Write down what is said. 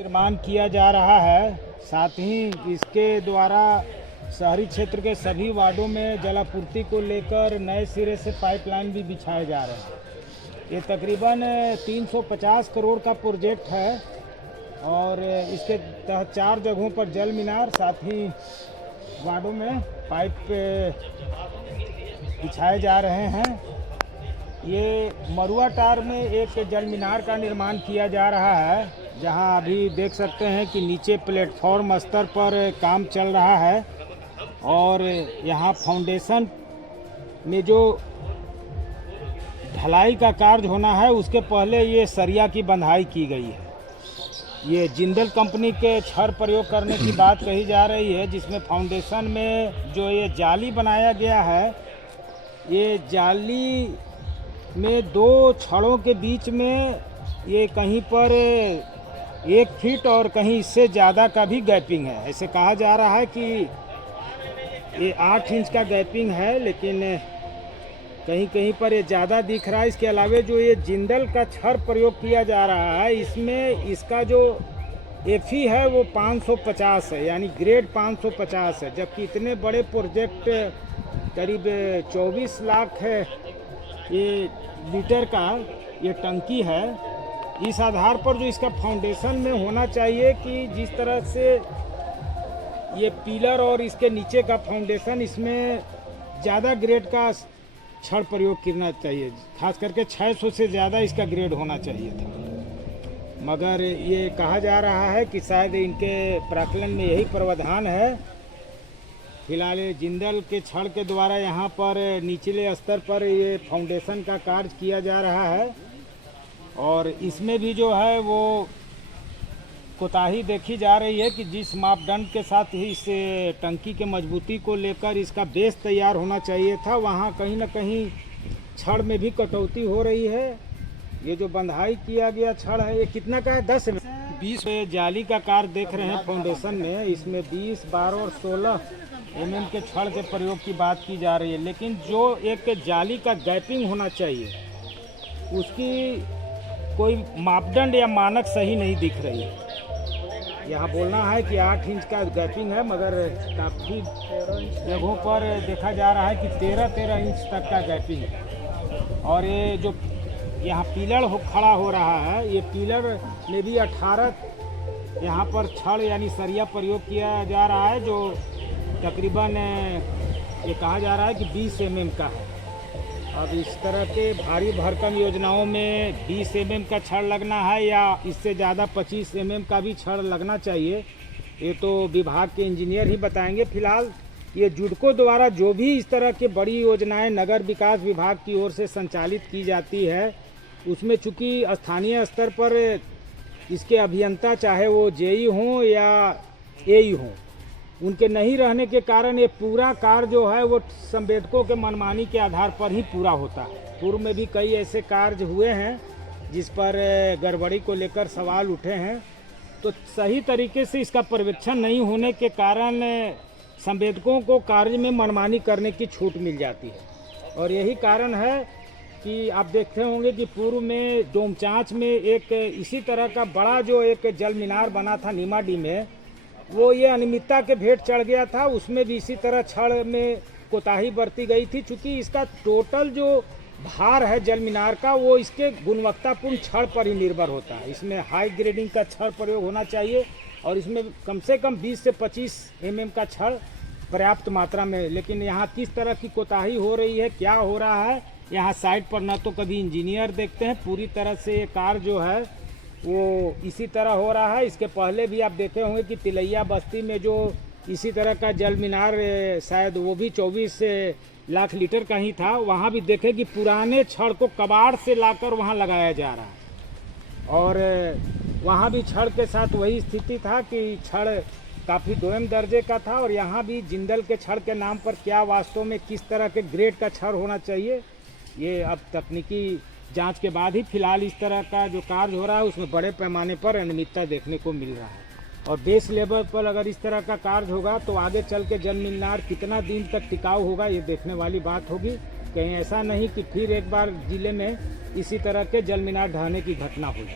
निर्माण किया जा रहा है। साथ ही इसके द्वारा शहरी क्षेत्र के सभी वार्डों में जलापूर्ति को लेकर नए सिरे से पाइपलाइन भी बिछाए जा रहे हैं। ये तकरीबन 350 करोड़ का प्रोजेक्ट है और इसके तहत 4 जगहों पर जल मीनार, साथ ही वार्डों में पाइप बिछाए जा रहे हैं। ये मरुआ टार में एक जल मीनार का निर्माण किया जा रहा है, जहां अभी देख सकते हैं कि नीचे प्लेटफॉर्म स्तर पर काम चल रहा है और यहां फाउंडेशन में जो ढलाई का कार्य होना है उसके पहले ये सरिया की बंधाई की गई है। ये जिंदल कंपनी के छड़ प्रयोग करने की बात कही जा रही है, जिसमें फाउंडेशन में जो ये जाली बनाया गया है, ये जाली में 2 छड़ों के बीच में ये कहीं पर 1 फीट और कहीं इससे ज़्यादा का भी गैपिंग है। ऐसे कहा जा रहा है कि ये 8 इंच का गैपिंग है, लेकिन कहीं कहीं पर ये ज़्यादा दिख रहा है। इसके अलावा जो ये जिंदल का छड़ प्रयोग किया जा रहा है, इसमें इसका जो एफई है वो 550 है, यानी ग्रेड 550 है, जबकि इतने बड़े प्रोजेक्ट करीब 24 लाख है ये लीटर का ये टंकी है। इस आधार पर जो इसका फाउंडेशन में होना चाहिए कि जिस तरह से ये पिलर और इसके नीचे का फाउंडेशन, इसमें ज़्यादा ग्रेड का छड़ प्रयोग करना चाहिए, खास करके 600 से ज़्यादा इसका ग्रेड होना चाहिए था। मगर ये कहा जा रहा है कि शायद इनके प्राकलन में यही प्रावधान है। फिलहाल जिंदल के छड़ के द्वारा यहाँ पर निचले स्तर पर ये फाउंडेशन का कार्य किया जा रहा है और इसमें भी जो है वो कोताही देखी जा रही है कि जिस मापदंड के साथ ही इस टंकी के मजबूती को लेकर इसका बेस तैयार होना चाहिए था, वहाँ कहीं ना कहीं छड़ में भी कटौती हो रही है। ये जो बंधाई किया गया छड़ है, ये कितना का है? 10 20 जाली का कार्य देख रहे हैं फाउंडेशन में, इसमें 20, 12 और 16 mm के छड़ के प्रयोग की बात की जा रही है। लेकिन जो एक जाली का गैपिंग होना चाहिए, उसकी कोई मापदंड या मानक सही नहीं दिख रही है। यहाँ बोलना है कि 8 इंच का गैपिंग है, मगर काफ़ी जगहों पर देखा जा रहा है कि 13 इंच तक का गैपिंग है। और ये जो यहाँ पिलर खड़ा हो रहा है, ये पिलर में भी 18 यहाँ पर छड़ यानी सरिया प्रयोग किया जा रहा है, जो तकरीबन ये कहा जा रहा है कि 20 mm का है। अब इस तरह के भारी भरकम योजनाओं में 20 mm का छड़ लगना है या इससे ज़्यादा 25 mm का भी छड़ लगना चाहिए, ये तो विभाग के इंजीनियर ही बताएंगे। फिलहाल ये जुडको द्वारा जो भी इस तरह की बड़ी योजनाएं नगर विकास विभाग की ओर से संचालित की जाती है, उसमें चूँकि स्थानीय स्तर पर इसके अभियंता, चाहे वो जेई हों या एई हों, उनके नहीं रहने के कारण ये पूरा कार्य जो है वो संवेदकों के मनमानी के आधार पर ही पूरा होता है। पूर्व में भी कई ऐसे कार्य हुए हैं जिस पर गड़बड़ी को लेकर सवाल उठे हैं, तो सही तरीके से इसका पर्यवेक्षण नहीं होने के कारण संवेदकों को कार्य में मनमानी करने की छूट मिल जाती है। और यही कारण है कि आप देखते होंगे कि पूर्व में डोमचांच में एक इसी तरह का बड़ा जो एक जल मीनार बना था नीमाडी में, वो ये अनियमितता के भेंट चढ़ गया था। उसमें भी इसी तरह छड़ में कोताही बरती गई थी, चूँकि इसका टोटल जो भार है जल मीनार का, वो इसके गुणवत्तापूर्ण छड़ पर ही निर्भर होता है। इसमें हाई ग्रेडिंग का छड़ प्रयोग होना चाहिए और इसमें कम से कम 20 से 25 mm का छड़ पर्याप्त मात्रा में। लेकिन यहाँ किस तरह की कोताही हो रही है, क्या हो रहा है, यहाँ साइट पर न तो कभी इंजीनियर देखते हैं, पूरी तरह से ये कार्य जो है वो इसी तरह हो रहा है। इसके पहले भी आप देखे होंगे कि तिलैया बस्ती में जो इसी तरह का जल मीनार, शायद वो भी 24 लाख लीटर का ही था, वहाँ भी देखे कि पुराने छड़ को कबाड़ से लाकर वहाँ लगाया जा रहा है। और वहाँ भी छड़ के साथ वही स्थिति था कि छड़ काफ़ी दोयम दर्जे का था। और यहाँ भी जिंदल के छड़ के नाम पर क्या वास्तव में किस तरह के ग्रेड का छड़ होना चाहिए, ये अब तकनीकी जांच के बाद ही फिलहाल इस तरह का जो कार्य हो रहा है उसमें बड़े पैमाने पर अनियमितता देखने को मिल रहा है। और बेस लेवल पर अगर इस तरह का कार्य होगा तो आगे चल के जल मीनार कितना दिन तक टिकाऊ होगा, ये देखने वाली बात होगी। कहीं ऐसा नहीं कि फिर एक बार जिले में इसी तरह के जल मीनार ढहने की घटना हुई।